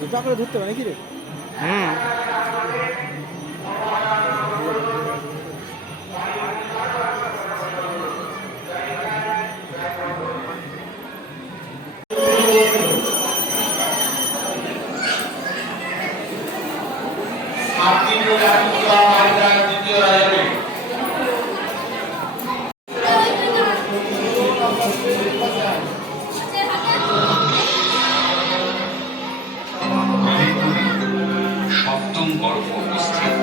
দুটা করে ধরতে হবে নাকি রে? সপ্তম গর্ভ উপস্থিত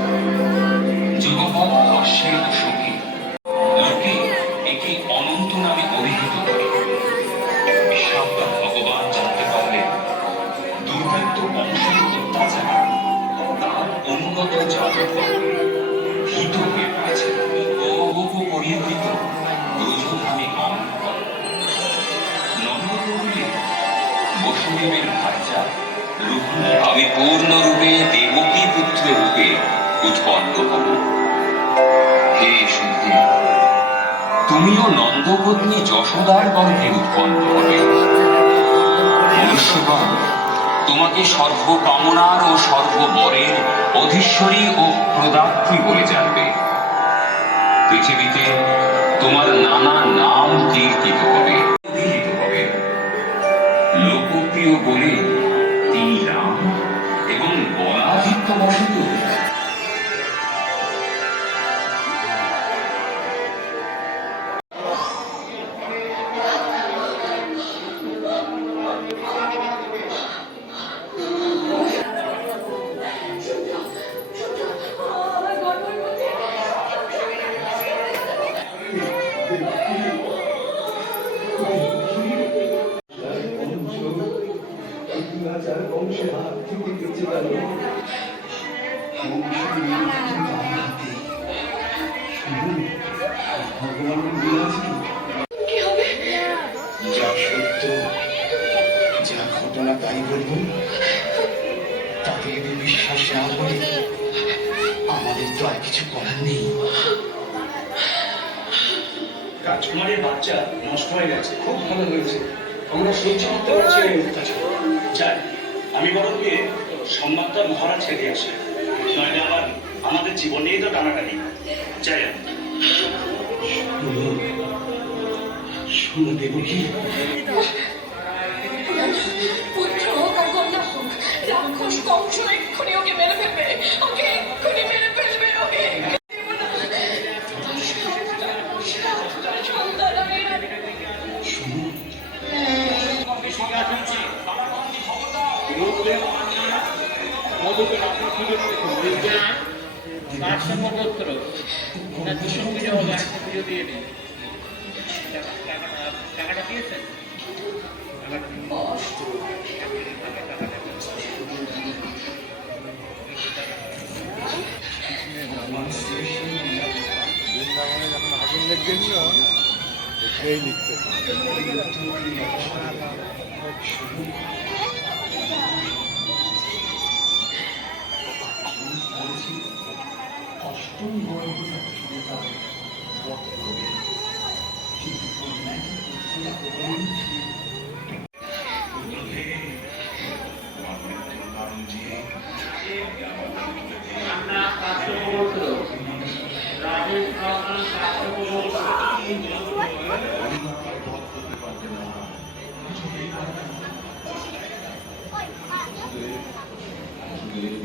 যুগপৎ অশ্বের সঙ্গী লোকে একে অনন্ত নামে অভিহিত করে। বিশ্বব্যাপী ভগবান জানতে পারলেন দুর্বৃত্ত বংশের অত্যাচার তার অনুগত জাতক ভীত হয়ে পড়েছে। বহু পরিহিত রোজধামে গমন করে নন্দপুরে বসুদেবের ভাইজা আমি পূর্ণরূপে দেবকী পুত্র রূপে উৎপন্ন হব। হে সুধী, তুমিও নন্দপত্নী যশোদার গর্ভে উৎপন্ন হবে। মনুষ্যগণ তোমাকে সর্বকামনার ও সর্ববরের অধীশ্বরী ও প্রদাত্রী বলে জানবে। পৃথিবীতে তোমার নানা নাম কীর্তিত হবে, লোকপ্রিয় বলে তিনি রাম এবং বলাধিক্য বসত যা সত্য, যা ঘটনা তাই বলবো। তাকে যদি বিশ্বাস না করি আমাদের তো আর কিছু করার নেই। রাজকুমারীর বাচ্চা নষ্ট হয়ে গেছে, খুব ভালো হয়েছে। আমরা সহ্য করতে পারছি না অত্যাচার। যাই, আমি বরং গিয়ে সংবাদটা মহারাজকে দিয়ে আসি, নইলে আবার আমাদের জীবন নিয়েই তো টানাটানি। যাই আমি। শুনো দেবকী, পুত্র হোক আর কন্যা হোক, রাক্ষস কংস এক্ষুনি ওকে মেরে ফেলবে, ওকে এক্ষুনি মেরে ফেলবে, ওকে। টাকাটা দিয়েছেন? বৃন্দাবনে যখন আগুন লেগেছিল এই লিখতে অষ্টম গর্ভ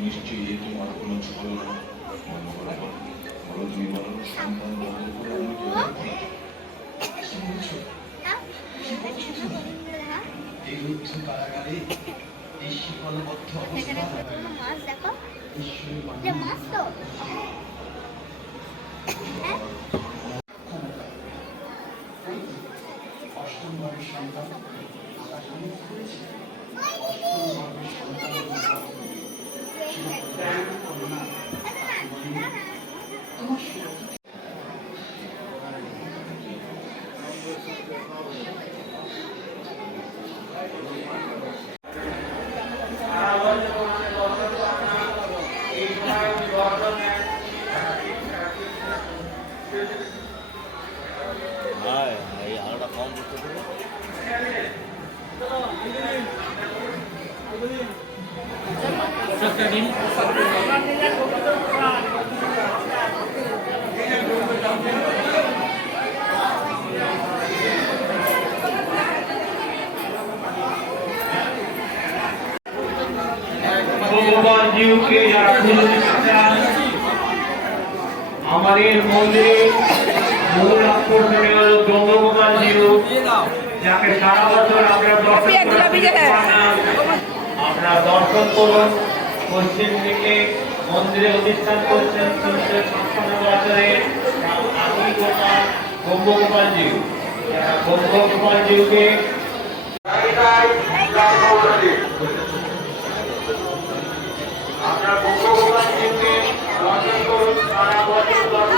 নিশ্চয়ই তোমার কোনো ছলনা তুমি বলো সন্তান বদল করে এই রুদ্ধ কারাগারে এই শিকলবদ্ধ অবস্থা অষ্টম বারের সন্তান আর ভগবান জিউকে যারা খুঁজে দিতে চান, আমাদের মন্দিরে মূল আকর্ষণীয় হল ব্রহ্মগোপাল জিউ, যাকে সারা বছর আমরা দর্শন করতে পারি না। আপনারা দর্শন করুন। পশ্চিম দিকে মন্দিরে অধিষ্ঠান করছেন 356 বছরের আদি গোপাল ব্রহ্মগোপাল জিউ। যারা ব্রহ্মগোপাল জিউকে আপনারা ব্রহ্মগোপাল জিউকে দর্শন করুন, সারা বছর দর্শন